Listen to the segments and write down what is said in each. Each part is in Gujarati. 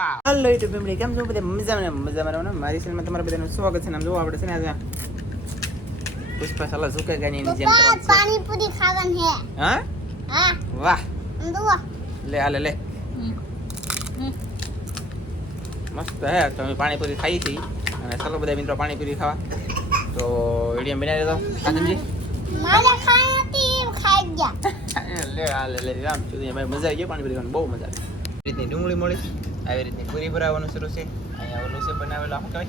વાહ. યુટ્યુબ ફેમિલી કેમ છો બધા? મજામાં મજામાં ને મારી ચેનલમાં તમારા બધાનું સ્વાગત છે નામ જોવા આપણે છે ને આજે. પુષ્પા સાલા ઝુકે ગાની ની જેમ પાણી પૂરી. ખાવાની હે. હા? હા. વાહ. આમ લે આ લે મસ્ત હે. તો અમે પાણીપુરી ખાઈ હતી. અને ચાલો બધા મિત્રો પાણીપુરી ખાવા. તો વીડિયો બનાવી દો કાજમજી મારે ખાઈ હતી ખાઈ ગયા. લે હાલે લે રામ સુધી ભાઈ મજા આવી ગઈ પાણીપુરી ખાવાની. બહુ મજા આવી રીતની ડુંગળી મળી. આવી રીતની પૂરી ભરાવાનું શરૂ છે. અહીંયા ઓલું છે બનાવેલું આમ કહેવાય.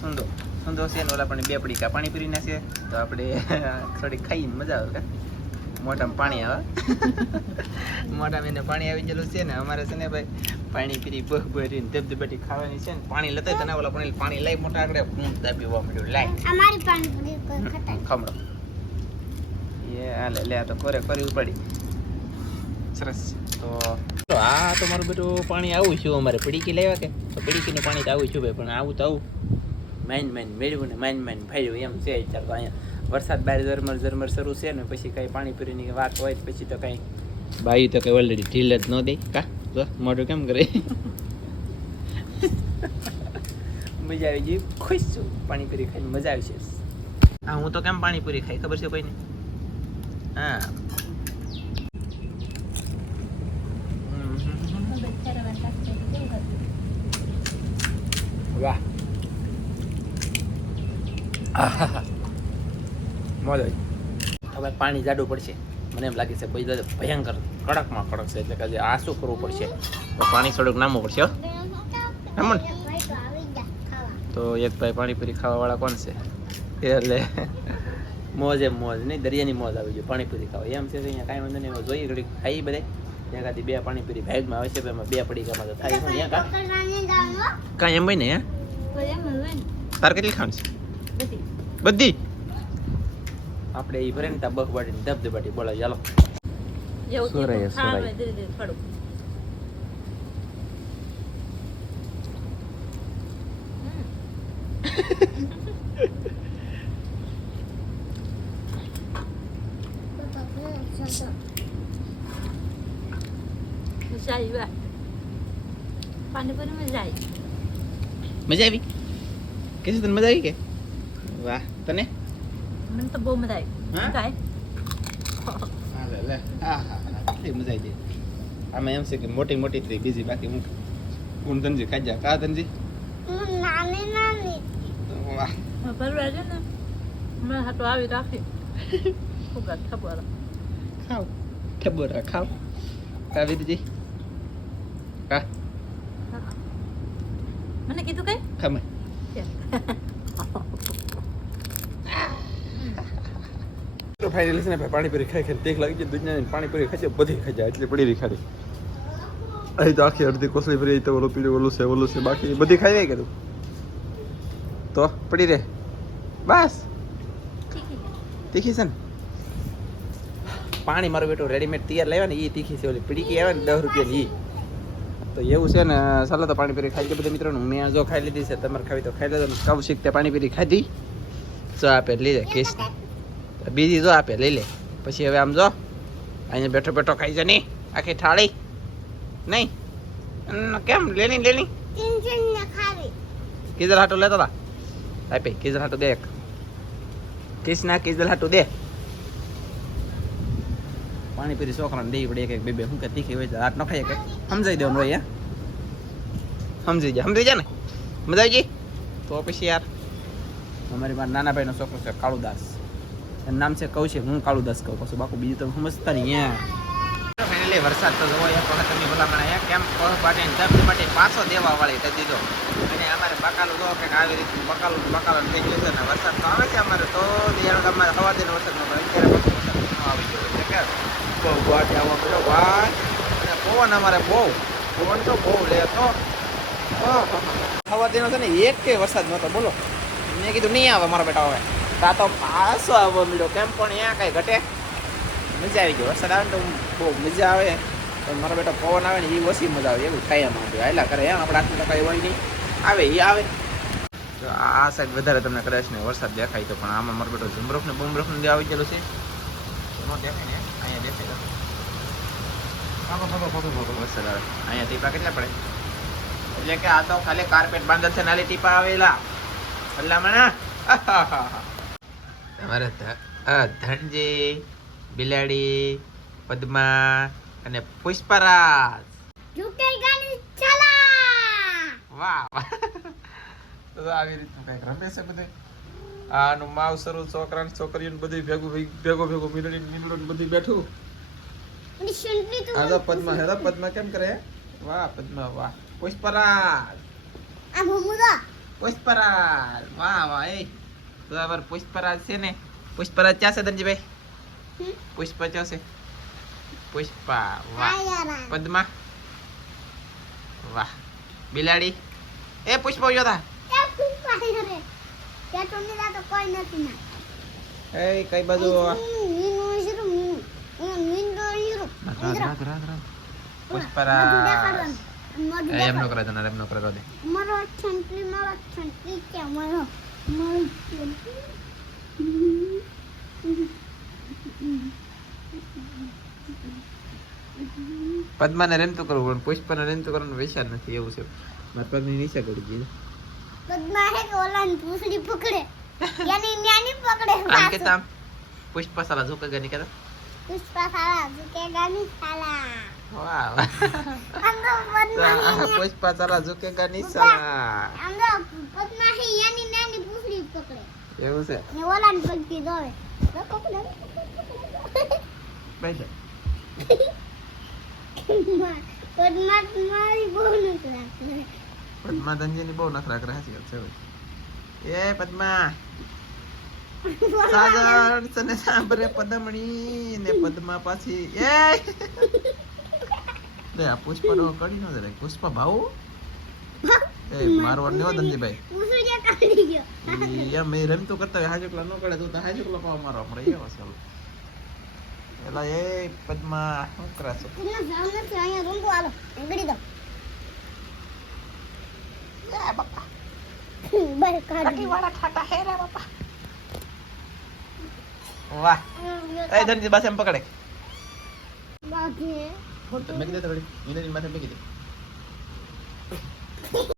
સુંદો. સુંદો. છે ને ઓલા પણ બે પડીકા પાણી પાણીપુરીના છે. તો આપણે થોડીક ખાઈને મજા આવે કે? મોઢામાં પાણી આવે. મોટામાં એને પાણી આવી ગયેલું છે ને અમારે છે ને ભાઈ પાણી પીરી બહ ભરીને ધબધબાટી ખાવાની છે ને પાણી લેતા તને ઓલા પણ પાણી લઈ મોટા આગળ હું દાબી હોવા મળ્યું લાઈ અમારી કોઈ ખમણો. એ હાલે લે તો કોરે કરી ઉપાડી. સરસ. તો આ તો મારું બધું પાણી આવું છું અમારે પડીકી લેવા કે? તો પડીકીનું પાણી તો આવું છું ભાઈ પણ આવું તો આવું. માઇન માઇન મેળવ્યું ને માઇન માઇન ફેર્યું એમ છે ચાલો તો અહીંયા. વરસાદ બહાર ઝરમર ઝરમર શરૂ છે ને પછી કાંઈ પાણીપુરીની વાત હોય પછી તો કાંઈ. બાઈ તો કંઈ ઓલરેડી ઢીલ જ ન દે. કા? જો મોઢું કેમ કરે? મજા આવી ગઈ. ખુશ છું. પાણીપુરી ખાઈને મજા આવી છે. હા હું તો કેમ પાણીપુરી ખાઈ? ખબર છે કોઈને? હા. વાહ. મોજ હવે પાણી જાડું પડશે. મને એમ લાગે છે કોઈ દાદા ભયંકર કડકમાં કડક છે, એટલે કે આ શું કરવું પડશે. તો પાણી થોડુંક નામવું પડશે તો એક ભાઈ પાણીપુરી ખાવાવાળા કોણ છે? એટલે મોજ એમ મોજ, નહીં, દરિયાની મોજ આવી ગઈ, પાણીપુરી ખાવા. એમ છે અહીંયા કાંઈ વાંધો નહીં જોઈએ ઘડી ખાઈ બધે ત્યાં કાંથી બે પાણીપુરી ભાગમાં આવે છે બે પડીકામાં તો થાય કાંઈ એમ બને ને તાર કેટલી ખાવાની છે? બધી. આપણે એ ભરે ને ત્યાં બખ બોલા ચાલો સોરાય, સોરાય. પાણીપુરી મજા આવી. મજા આવી? કે તને મજા આવી કે? વાહ તને? મને તો બહુ મજા આવી. કાંઈ હા લે લે. હા હા હા કેટલી મજા આવી આમાં એમ છે કે મોટી મોટી થઈ બીજી બાકી હું હું ધનજી ખાઈ જા કા ધનજી? નાની નાની વાહ. પરવા છે ને મેં હાટો આવી રાખી. ફુગા ખબર ખાવ. ખબર ખાવ. કા વિધજી કા? મને કીધું કઈ? ખમે તો ફાઇનલી છે ને ભાઈ પાણીપુરી ખાઈ ખાઈ દેખ લાગી જાય દુનિયાની પાણીપુરી ખાઈ છે બધી ખાઈ જાય એટલે પડી રહી ખાલી. અહીં તો આખી અડધી કોસળી ભરી તો ઓલું પીળું ઓલું છે ઓલું છે બાકી બધી ખાઈ જાય કીધું. તો પડી રે બસ. તીખી છે ને? પાણી મારું બેટું રેડીમેડ તૈયાર લાવ્યા ને એ તીખી છે ઓલી પીડીકી આવે ને દસ રૂપિયાની એ તો એવું છે ને ચાલો તો પાણીપુરી ખાઈ ગયા બધા મિત્રો મેં જો ખાઈ લીધી છે તમારે ખાવી તો ખાઈ લેજો કૌશિક તે પાણીપુરી ખાધી? જો આપે લઈ લે કેસ બીજી જો આપે લઈ લે. પછી હવે આમ જો અહીંયા બેઠો બેઠો ખાઈ છે નહીં. આખી થાળી. નહીં? કેમ? લેની લેની કિઝલ હાટો લેતો તા. આપે કિઝલ હાટો દે એક. કિસના ના કિઝલ હાટો દે. પાણીપુરી છોકરાને દેવી પડે એક એક, બે બે, હું કે તીખી હોય હાથ ન ખાઈએ સમજાઈ દેવાનું હોય સમજી જાય સમજી જાય ને? મજા આવી ગઈ? તો પછી યાર, અમારી મારા નાના ભાઈનો છોકરો છે કાળુદાસ. એનું નામ છે કહું છે હું કાળુદાસ કહું પછી. બાકી બીજું તો સમજતા નહીં ફાઇનલી વરસાદ તો જોવો યાર વખત તમે ભલામણ અહીંયા કેમ પગ પાટીને ધબ માટે પાછો દેવા વાળી થતી દીધો. અને અમારે બકાલું જો કે આવી રીતનું બકાલું બકાલું થઈ ગયું છે ને, વરસાદ તો આવે છે અમારે, તો દિયાળો, અમારે હવા દે વરસાદ અત્યારે વરસાદ આવી ગયો છે કે અને પવન અમારે બહુ. પવન તો બહુ લે તો. હવા દેનો છે ને એક કે વરસાદ નહોતો, બોલો. મેં કીધું નહીં આવે મારા બેટા હવે. તા તો પાછો આવવા મળ્યો કેમ પણ અહીંયા કાંઈ ઘટે? મજા આવી ગઈ, વરસાદ આવે ને તો બહુ મજા આવે. પણ મારા બેટા પવન આવે ને એ ઓછી મજા આવે, એવું થાય એમાં હાયલા કરે, એમ આપણા આટલું તો કાંઈ હોય નહીં. આવે એ આવે. તો આ સાઈડ વધારે તમને કદાચ ને વરસાદ દેખાય તો, પણ આમાં મારો બેટો ઝુમરફ ને બુમરફ ને આવી ગયેલો છે. એમાં દેખાય અહીંયા ટીપા કેટલા પડે? એટલે કે આ તો ખાલી કાર્પેટ બાંધેલ છે નાલી ટીપા આવેલા. ભલામણા. તમારે ધનજી બિલાડી પદ્મા અને પુષ્પરાજ. વાહ વાહ. તો આવી રીતનું કંઈક રમે છે બધે. આનું માવ સરું છોકરા ને છોકરીઓ બધું ભેગું ભેગું ભેગો મીનડો ને બધું બેઠું. આ તો પદ્મા હેલો પદ્મા કેમ કરે વાહ પદ્મા વાહ પુષ્પરાજ આ ભમુદા પુષ્પરાજ વાહ વાહ એ તો અમાર પુષ્પરાજ છે ને પુષ્પરાજ ક્યાં છે ધનજીભાઈ પુષ્પ ક્યાં છે પુષ્પા વાહ પદ્મા વાહ બિલાડી એ પુષ્પ ઉયો તો એ કઈ બાજુ મીનુ હીરો મીનુ મીનુ મીનુ રાત રાત રાત પુષ્પરાજ એ એમ નો કરે તને એમ નો કરે રોદે મારો છંટલી મારો છંટલી કે મારો મારો પદ્માને રેમતું કરવું પણ પુષ્પને રેમતું કરવાનું વિચાર નથી એવું છે. મારા પગની નીચે ગળી ગઈ. બદમા હે કે ઓલાની પૂંછડી પકડે. યાની ન્યાની પકડે આમ કે આમ પુષ્પ સાલા ઝુકે ગની કહેતા પુષ્પા ઝુકેગાની વાહ પુષ્પ યાની પૂંછડી પકડે એવું છે? ને ઓલાની દોવે પકડે મારી બહુ પદ્મા ધનજીની બહુ નખરા કરે છે. એ પદ્મા. સાગર તને સાંભળે પદમણી ને પદ્મા પાછી. એ લે આ પુષ્પ નો કડી નો દે પુષ્પ ભાવ એ મારવાડ ને ધનજીભાઈ. યા મે રમતું કરતા હોય હાજકલા નો કરે તો તો હાજકલા પાવ મારો મળે. એ વસલ એલા એ પદ્મા શું કરે છે? એનો સાઉન્ડ નથી અહીંયા રૂંગો આલો એંગડી દો બાર કાઢી વાહ એ ધનજી પાસે એમ પકડે બાકી મેં કીધું તો ઘડી. માથે મેં કીધું